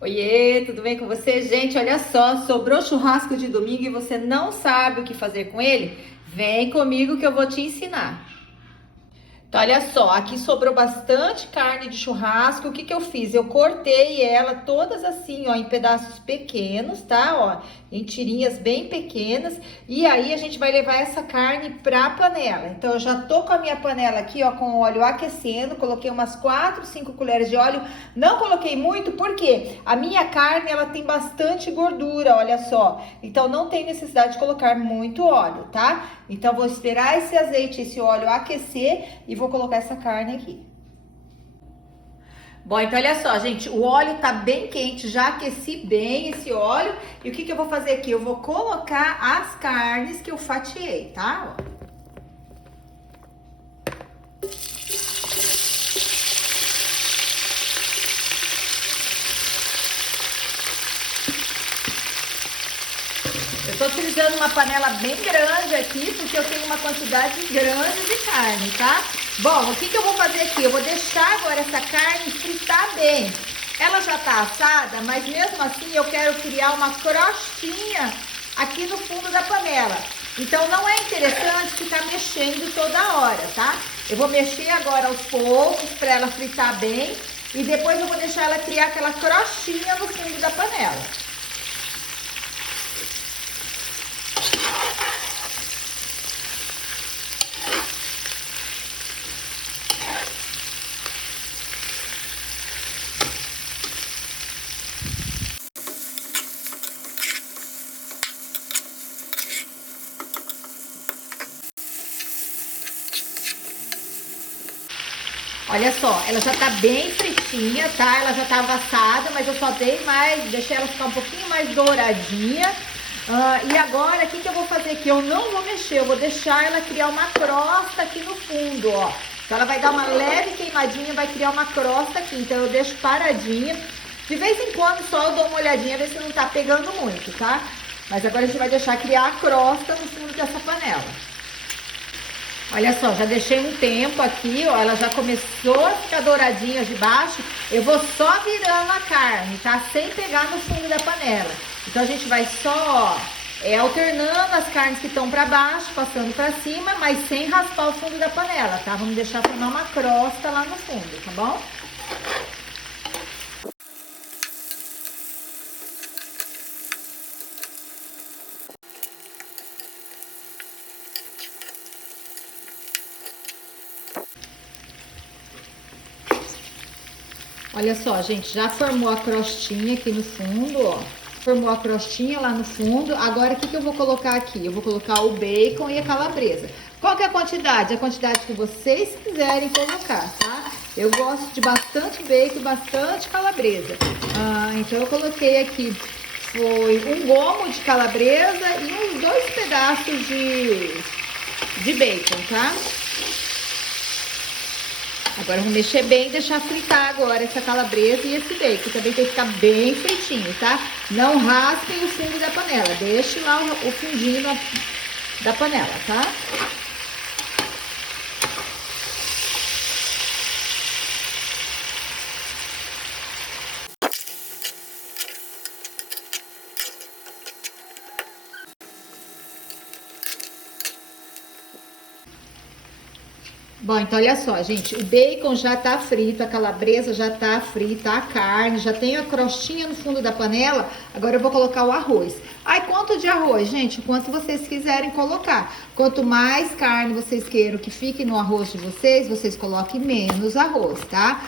Oiê, tudo bem com você? Gente, olha só, sobrou churrasco de domingo e você não sabe o que fazer com ele? Vem comigo que eu vou te ensinar. Então, olha só, aqui sobrou bastante carne de churrasco. O que que eu fiz? Eu cortei ela todas assim, ó, em pedaços pequenos, tá? Ó, em tirinhas bem pequenas. E aí a gente vai levar essa carne pra panela. Então, eu já tô com a minha panela aqui, ó, com o óleo aquecendo. Coloquei umas 4, 5 colheres de óleo. Não coloquei muito porque a minha carne, ela tem bastante gordura, olha só. Então, não tem necessidade de colocar muito óleo, tá? Então, vou esperar esse azeite, esse óleo aquecer e vou colocar essa carne aqui. Bom, então olha só, gente, o óleo tá bem quente, já aqueci bem esse óleo. E o que que eu vou fazer aqui? Eu vou colocar as carnes que eu fatiei, tá? Ó. Eu tô utilizando uma panela bem grande aqui, porque eu tenho uma quantidade grande de carne, tá? Bom, o que que eu vou fazer aqui? Eu vou deixar agora essa carne fritar bem. Ela já tá assada, mas mesmo assim eu quero criar uma crostinha aqui no fundo da panela. Então não é interessante ficar mexendo toda hora, tá? Eu vou mexer agora aos poucos para ela fritar bem e depois eu vou deixar ela criar aquela crostinha no fundo da panela. Olha só, ela já tá bem fritinha, tá? Ela já tava assada, mas eu só deixei ela ficar um pouquinho mais douradinha. E agora, o que que eu vou fazer aqui? Eu não vou mexer, eu vou deixar ela criar uma crosta aqui no fundo, ó. Então ela vai dar uma leve queimadinha, vai criar uma crosta aqui. Então eu deixo paradinha. De vez em quando só eu dou uma olhadinha, ver se não tá pegando muito, tá? Mas agora a gente vai deixar criar a crosta no fundo dessa panela. Olha só, já deixei um tempo aqui, ó, ela já começou a ficar douradinha de baixo. Eu vou só virando a carne, tá? Sem pegar no fundo da panela. Então a gente vai só alternando as carnes que estão pra baixo, passando pra cima, mas sem raspar o fundo da panela, tá? Vamos deixar formar uma crosta lá no fundo, tá bom? Olha só, gente, já formou a crostinha aqui no fundo, ó. Formou a crostinha lá no fundo. Agora, o que que eu vou colocar aqui? Eu vou colocar o bacon e a calabresa. Qual que é a quantidade? A quantidade que vocês quiserem colocar, tá? Eu gosto de bastante bacon e bastante calabresa. Então, eu coloquei aqui, foi um gomo de calabresa e uns 2 pedaços de bacon, tá? Agora eu vou mexer bem e deixar fritar agora essa calabresa e esse bacon. Também tem que ficar bem fritinho, tá? Não raspem o fundo da panela. Deixe lá o fundinho da panela, tá? Bom, então olha só, gente, o bacon já tá frito, a calabresa já tá frita, a carne, já tem a crostinha no fundo da panela. Agora eu vou colocar o arroz. Ai, quanto de arroz, gente? Quanto vocês quiserem colocar. Quanto mais carne vocês queiram que fique no arroz de vocês, vocês coloquem menos arroz, tá?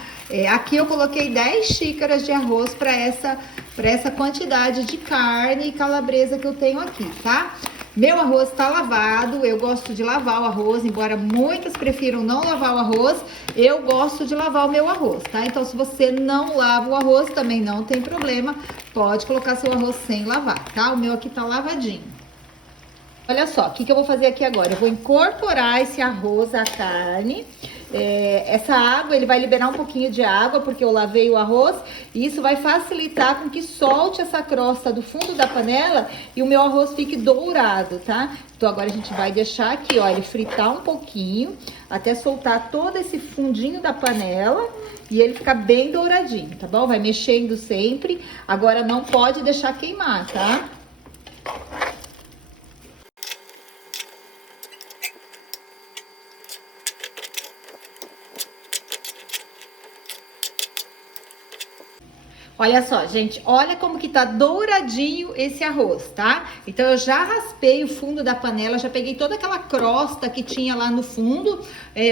Aqui eu coloquei 10 xícaras de arroz para essa quantidade de carne e calabresa que eu tenho aqui, tá? Meu arroz tá lavado, eu gosto de lavar o arroz, embora muitas prefiram não lavar o arroz, eu gosto de lavar o meu arroz, tá? Então, se você não lava o arroz, também não tem problema, pode colocar seu arroz sem lavar, tá? O meu aqui tá lavadinho. Olha só, o que que eu vou fazer aqui agora? Eu vou incorporar esse arroz à carne essa água, ele vai liberar um pouquinho de água, porque eu lavei o arroz, e isso vai facilitar com que solte essa crosta do fundo da panela e o meu arroz fique dourado, tá? Então agora a gente vai deixar aqui, ó, ele fritar um pouquinho, até soltar todo esse fundinho da panela e ele ficar bem douradinho, tá bom? Vai mexendo sempre, agora não pode deixar queimar, tá? Olha só, gente, olha como que tá douradinho esse arroz, tá? Então eu já raspei o fundo da panela, já peguei toda aquela crosta que tinha lá no fundo,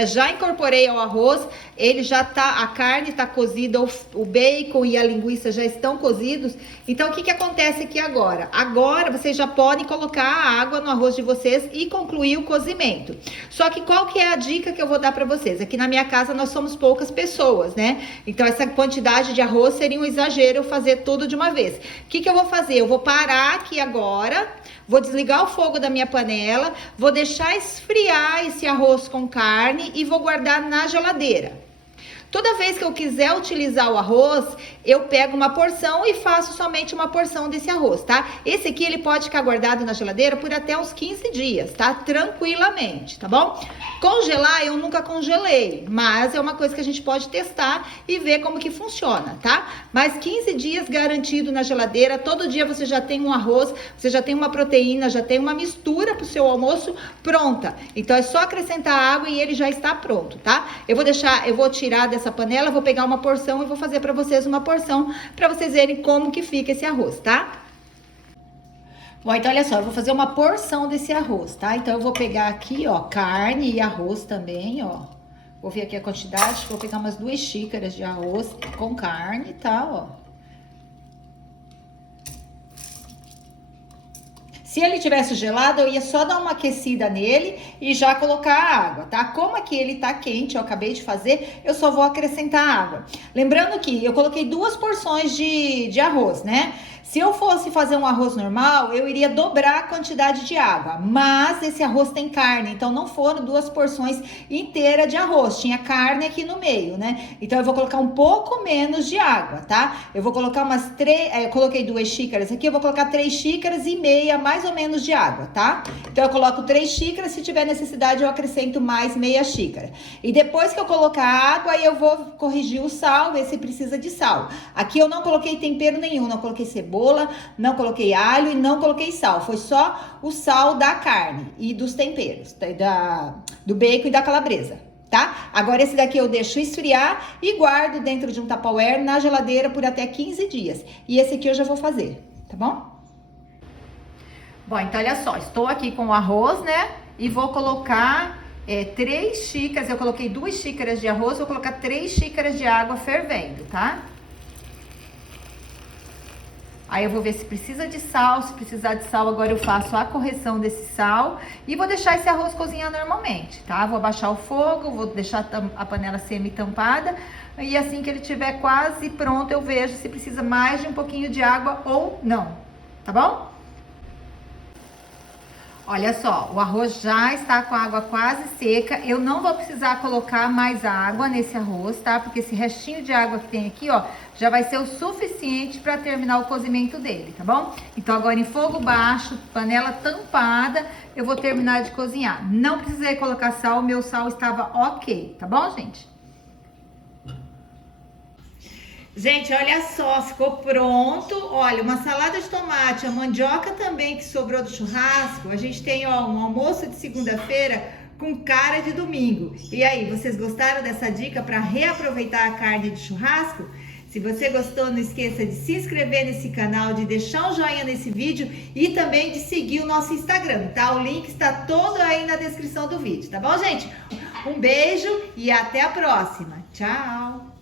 já incorporei ao arroz, ele já tá, a carne tá cozida, o bacon e a linguiça já estão cozidos. Então o que que acontece aqui agora? Agora vocês já podem colocar a água no arroz de vocês e concluir o cozimento. Só que qual que é a dica que eu vou dar pra vocês? Aqui na minha casa nós somos poucas pessoas, né? Então essa quantidade de arroz seria um exagero eu fazer tudo de uma vez. O que que eu vou fazer? Eu vou parar aqui agora, vou desligar o fogo da minha panela, vou deixar esfriar esse arroz com carne e vou guardar na geladeira. Toda vez que eu quiser utilizar o arroz, eu pego uma porção e faço somente uma porção desse arroz, tá? Esse aqui, ele pode ficar guardado na geladeira por até uns 15 dias, tá? Tranquilamente, tá bom? Congelar, eu nunca congelei, mas é uma coisa que a gente pode testar e ver como que funciona, tá? Mas 15 dias garantido na geladeira, todo dia você já tem um arroz, você já tem uma proteína, já tem uma mistura pro seu almoço pronta. Então, é só acrescentar água e ele já está pronto, tá? Eu vou tirar dessa panela, vou pegar uma porção e vou fazer para vocês uma porção, para vocês verem como que fica esse arroz, tá? Bom, então olha só, eu vou fazer uma porção desse arroz, tá? Então eu vou pegar aqui, ó, carne e arroz também, ó. Vou ver aqui a quantidade, vou pegar umas 2 xícaras de arroz com carne, tá, ó. Se ele tivesse gelado, eu ia só dar uma aquecida nele e já colocar a água, tá? Como aqui ele tá quente, eu acabei de fazer, eu só vou acrescentar água. Lembrando que eu coloquei 2 porções de arroz, né? Se eu fosse fazer um arroz normal, eu iria dobrar a quantidade de água, mas esse arroz tem carne, então não foram 2 porções inteiras de arroz, tinha carne aqui no meio, né? Então eu vou colocar um pouco menos de água, tá? Eu vou colocar umas 3, eu coloquei 2 xícaras aqui, eu vou colocar 3 xícaras e meia, mais ou menos de água, tá? Então eu coloco 3 xícaras, se tiver necessidade eu acrescento mais meia xícara. E depois que eu colocar a água, eu vou corrigir o sal, ver se precisa de sal. Aqui eu não coloquei tempero nenhum, não coloquei cebola, não coloquei alho e não coloquei sal. Foi só o sal da carne e dos temperos, do bacon e da calabresa, tá? Agora esse daqui eu deixo esfriar e guardo dentro de um Tupperware na geladeira por até 15 dias. E esse aqui eu já vou fazer, tá bom? Bom, então olha só, estou aqui com o arroz, né? E vou colocar 3 xícaras, eu coloquei 2 xícaras de arroz, vou colocar 3 xícaras de água fervendo, tá? Aí eu vou ver se precisa de sal, se precisar de sal, agora eu faço a correção desse sal e vou deixar esse arroz cozinhar normalmente, tá? Vou abaixar o fogo, vou deixar a panela semi-tampada e assim que ele estiver quase pronto eu vejo se precisa mais de um pouquinho de água ou não, tá bom? Olha só, o arroz já está com a água quase seca, eu não vou precisar colocar mais água nesse arroz, tá? Porque esse restinho de água que tem aqui, ó, já vai ser o suficiente para terminar o cozimento dele, tá bom? Então agora em fogo baixo, panela tampada, eu vou terminar de cozinhar. Não precisei colocar sal, meu sal estava ok, tá bom, gente? Gente, olha só, ficou pronto. Olha, uma salada de tomate, a mandioca também que sobrou do churrasco. A gente tem, ó, um almoço de segunda-feira com cara de domingo. E aí, vocês gostaram dessa dica para reaproveitar a carne de churrasco? Se você gostou, não esqueça de se inscrever nesse canal, de deixar um joinha nesse vídeo e também de seguir o nosso Instagram, tá? O link está todo aí na descrição do vídeo, tá bom, gente? Um beijo e até a próxima. Tchau!